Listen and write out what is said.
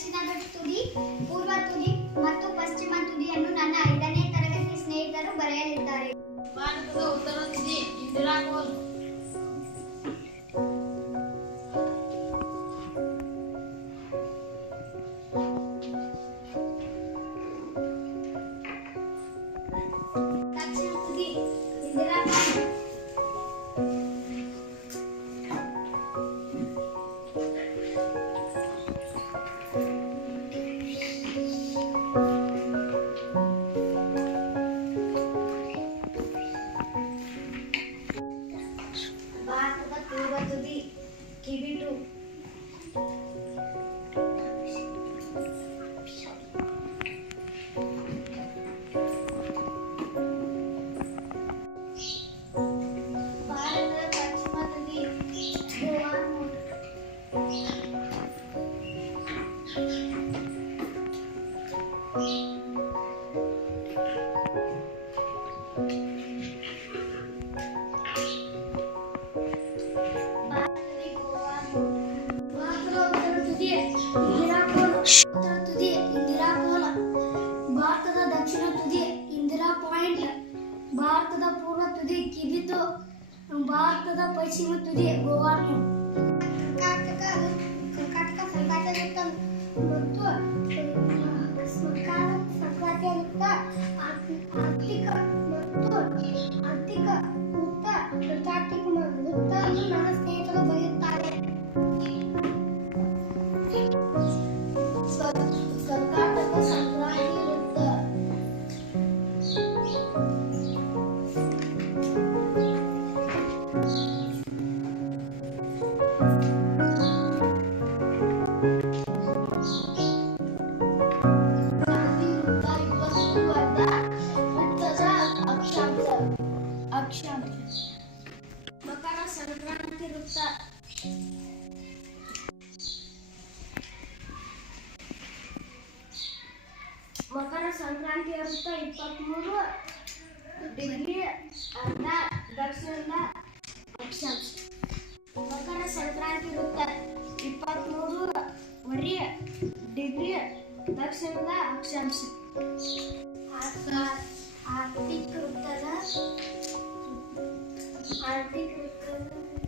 ದಕ್ಷಿಣ ತುದಿ ಪೂರ್ವ ತುದಿ ಮತ್ತು ಪಶ್ಚಿಮ ತುದಿಯನ್ನು ನನ್ನ ಭಾರತದ ದಕ್ಷಿಣ ತುದಿ ಇಂದಿರಾ ಪಾಯಿಂಟ್ ಭಾರತದ ಪೂರ್ವ ತುದಿ ಕಿಬಿತು ಭಾರತದ ಪಶ್ಚಿಮ ತುದಿ Karnataka lupa. Makan sangkranti apa itu dulu? Jadi ada daksana option. Makan sangkranti lupa. Ipat mulu, beri degree, daksana option. Agar arti kerutana, arti kerutana.